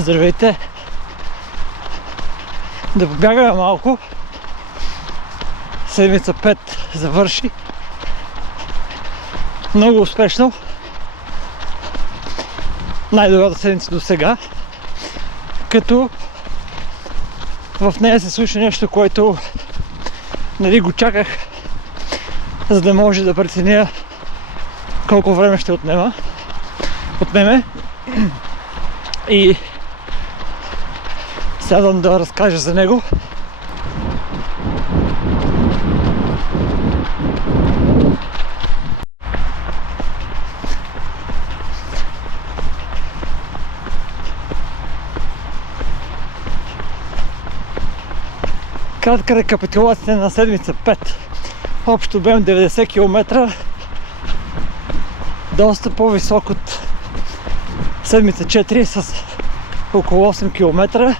Здравейте! Да побягаме малко. Седмица 5 завърши. Много успешно. Най-добрата седмица до сега. Като в нея се случи нещо, което нали го чаках, за да може да преценя колко време ще отнеме. И сядам да разкажа за него. Кратка рекапитулация на седмица 5. Общо обем 90 км. Доста по-висок от седмица 4 с около 8 км.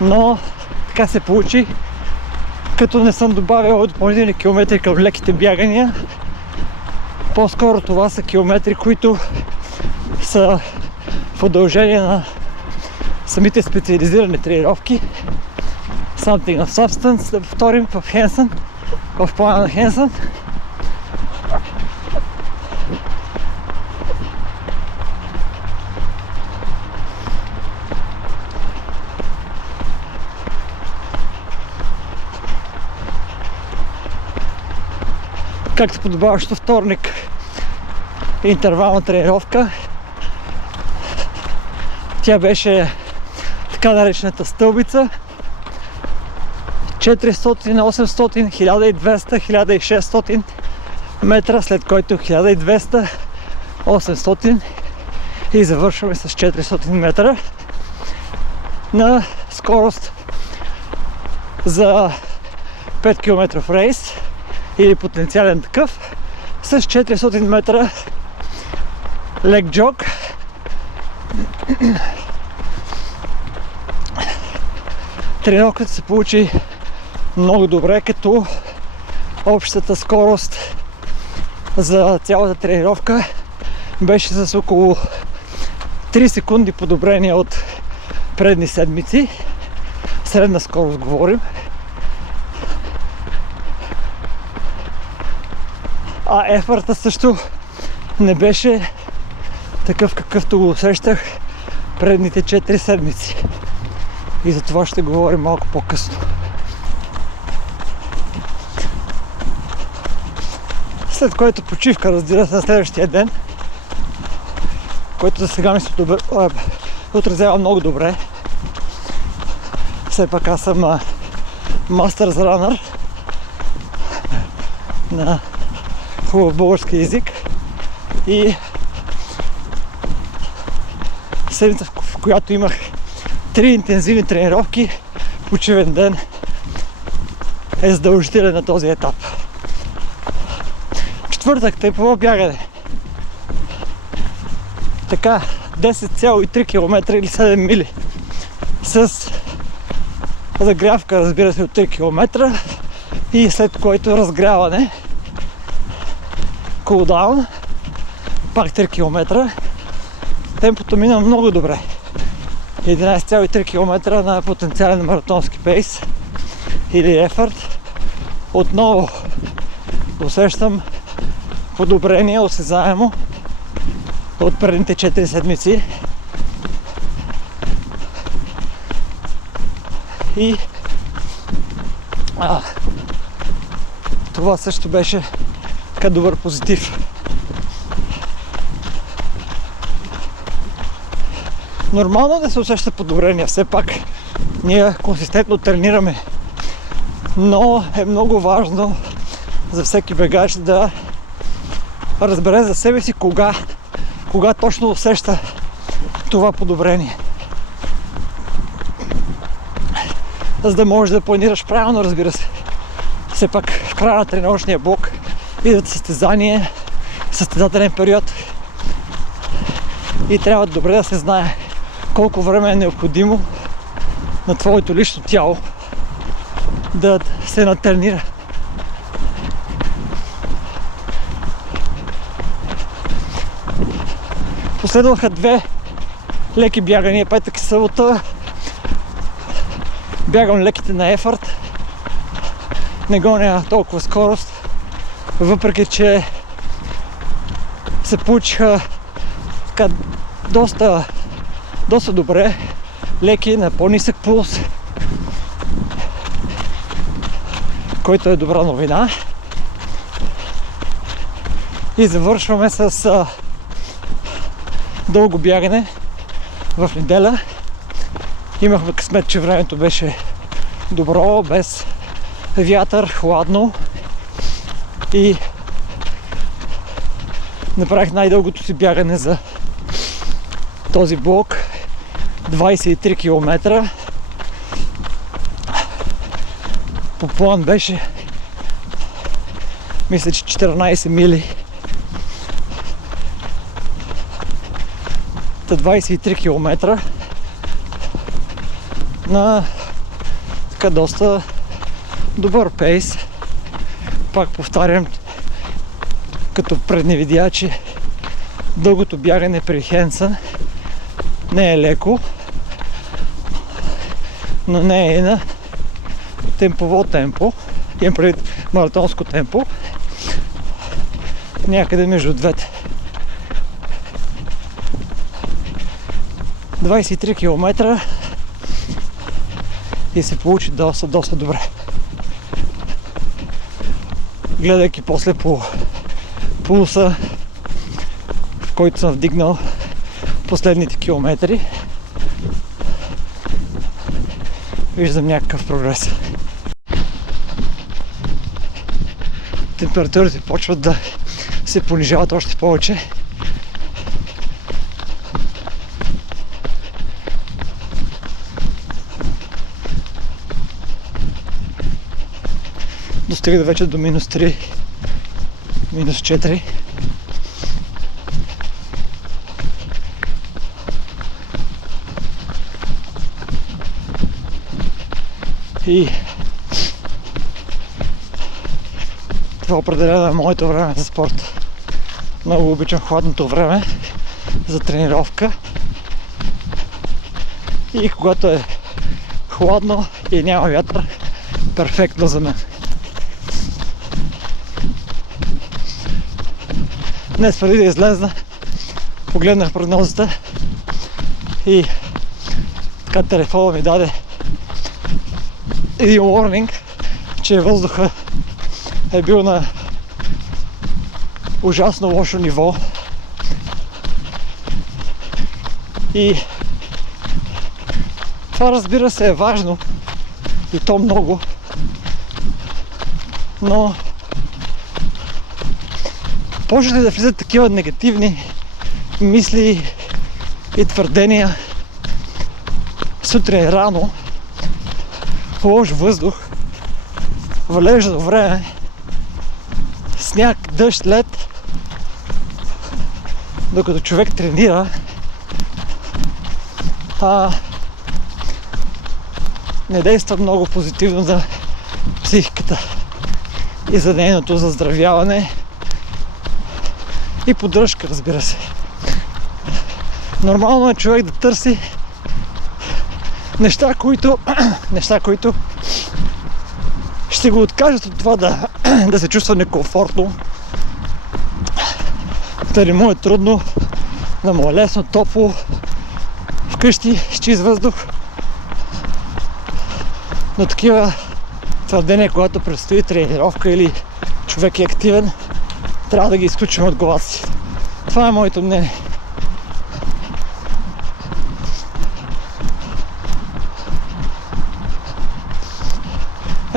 Но така се получи, като не съм добавил допълнителни километри към леките бягания. По-скоро това са километри, които са в удължение на самите специализирани тренировки. Something of substance, да повторим в Хенсън, в плана на Хенсън. Както подобаващо вторник, интервална тренировка. Тя беше така наречената стълбица. 400, 800, 1200, 1600 метра, след който 1200, 800 и завършваме с 400 метра на скорост за 5 км рейс или потенциален такъв с 400 метра лек джог. Тренировката се получи много добре, като общата скорост за цялата тренировка беше с около 3 секунди подобрение от предни седмици. Средна скорост говорим. А ефорта също не беше такъв, какъвто го усещах предните 4 седмици. И за това ще говорим малко по-късно. След което почивка, разбира се, на следващия ден, който за сега ми се отразява много добре. Все пак аз съм мастърс ранър на хубав български език и седмица, в която имах 3 интензивни тренировки, почивен ден е задължителен на този етап. Четвъртък, тъйпово бягане. Така, 10,3 км или 7 мили с загрявка, разбира се, от 3 км и след което разгряване, кулдаун, пак 3 км. Темпото мина много добре. 11,3 км на потенциален маратонски пейс или ефорт. Отново усещам подобрение осезаемо от предните 4 седмици. И това също беше така добър позитив. Нормално да се усеща подобрение, все пак ние консистентно тренираме, но е много важно за всеки бегач да разбере за себе си кога точно усеща това подобрение. За да можеш да планираш правилно, разбира се. Все пак в края на тренировъчния блок идват състезателен период и трябва добре да се знае колко време е необходимо на твоето лично тяло да се натренира. Последваха 2 леки бягания, петък и събота. Бягам леките на ефорт. Не гоня толкова скорост, въпреки че се получиха така доста добре, леки на по-нисък пулс, който е добра новина. И завършваме с дълго бягане в неделя. Имахме късмет, че времето беше добро, без вятър, хладно, и направих най-дългото си бягане за този блок, 23 км. По план беше, мисля, че 14 мили. 23 км на така доста добър пейс. Пак повтарям, като предни видеа, че дългото бягане при Хенсън не е леко, но не е и на темпово темпо. Имам предвид маратонско темпо. Някъде между двете. 23 км и се получи доста добре. Гледайки после по пулса, в който съм вдигнал последните километри, виждам някакъв прогрес. Температурите почват да се понижават още повече. Достигат вече до минус 3, минус 4. И това определено е моето време за спорт. Много обичам хладното време за тренировка. И когато е хладно и няма вятър, перфектно за мен. Днес преди да излезна, погледнах прогнозата и така телефона ми даде един warning, че въздуха е бил на ужасно лошо ниво. И това, разбира се, е важно и то много, но почват ли да влизат такива негативни мисли и твърдения сутрин рано, лош въздух, валежно време, сняг, дъжд, лед, докато човек тренира, не действа много позитивно за психиката и за нейното заздравяване и поддръжка, разбира се. Нормално е човек да търси неща, които ще го откажат от това да се чувства некомфортно, да не му е трудно, да му е лесно, топло, вкъщи с чист въздух. Но такива твърдения, когато предстои тренировка или човек е активен, трябва да ги изключим от главата си. Това е моето мнение.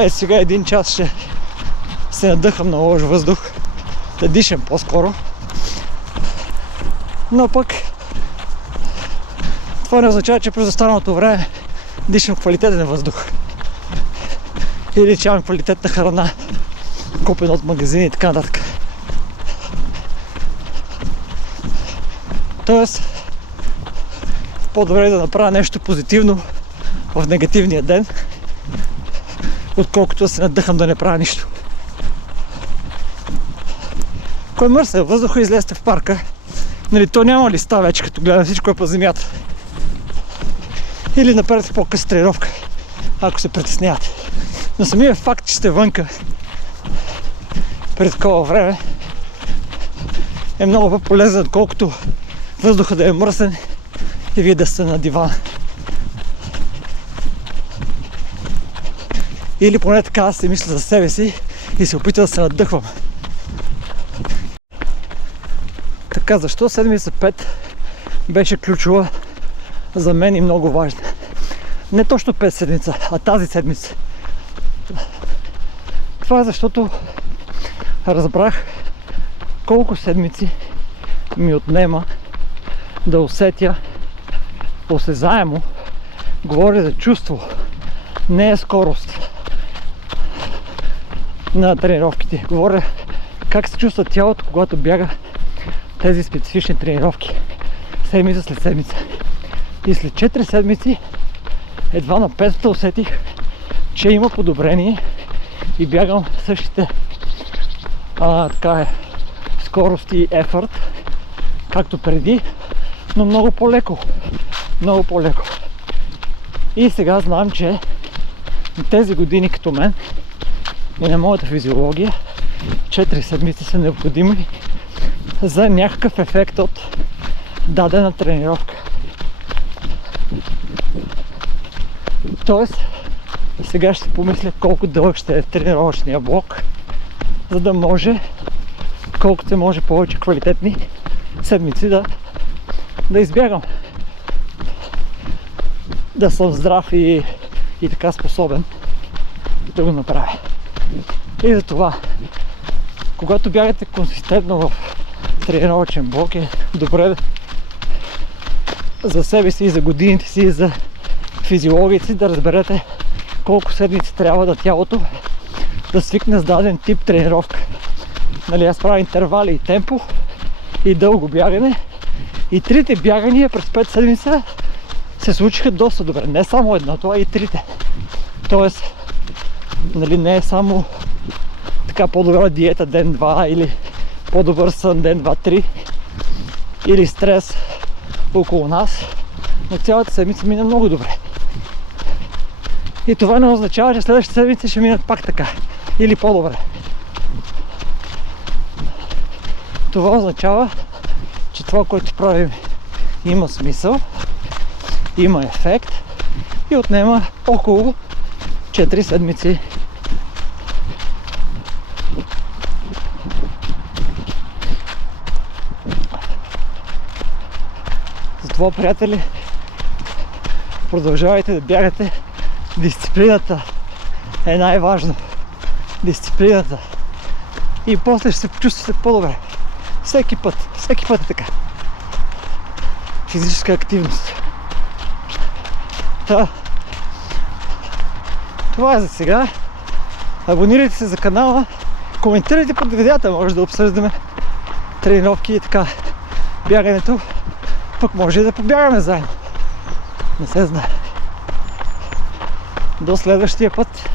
Сега 1 час ще се надъхам на лош въздух, да дишам по-скоро. Но пък това не означава, че през останалото време дишам квалитетен въздух. Или че имам квалитетна храна, купена от магазини и така нататък. Тоест, по-добре е да направя нещо позитивно в негативния ден, отколкото да се надъхам да не правя нищо. Кой мърса въздуха, излезте в парка. Нали, то няма листа вече, като гледам, всичко е по земята. Или направете по-къса тренировка, ако се притеснявате. Но самият факт, че сте вънка пред такова време е много по-полезен, отколкото въздуха да е мръсен и вие да сте на дивана. Или поне така аз си мисля за себе си и се опитам да се надъхвам. Така, защо седмица 5 беше ключова за мен и много важна? Не точно 5 седмица, а тази седмица. Това е защото разбрах колко седмици ми отнема да усетя осезаемо, говоря за чувство, не е скорост на тренировките. Говоря как се чувства тялото, когато бяга тези специфични тренировки. Седмица след седмица. И след 4 седмици едва на 5 усетих, че има подобрение и бягам същите скорости и ефорт, както преди, но много по-леко. Много по-леко. И сега знам, че на тези години като мен и на моята физиология 4 седмици са необходими за някакъв ефект от дадена тренировка. Тоест, сега ще помисля колко дълъг ще е тренировъчния блок, за да може колкото се може повече квалитетни седмици да избягам. Да съм здрав и така способен да го направя. И за това, когато бягате консистентно в тренировъчен блок, е добре за себе си и за годините си и за физиологията си да разберете колко седмици трябва да тялото да свикне с даден тип тренировка. Нали, аз правя интервали и темпо и дълго бягане и трите бягания през 5 седмица се случиха доста добре. Не само едното, а и трите. Тоест, нали, не е само така по-добра диета ден-два или по-добър сън ден, 2-3 или стрес около нас, но цялата седмица мина много добре. И това не означава, че следващите седмици ще минат пак така или по-добре. Това означава, че това, което правим, има смисъл, има ефект и отнема около 4 седмици. Затова, приятели, продължавайте да бягате. Дисциплината е най-важно. Дисциплината. И после ще се почувствате по-добре. Всеки път е така. Физическа активност. Това е за сега. Абонирайте се за канала. Коментирайте под видеята, може да обсъждаме тренировки и така. Бягането. Пък може и да побягаме заедно. Не се знае. До следващия път.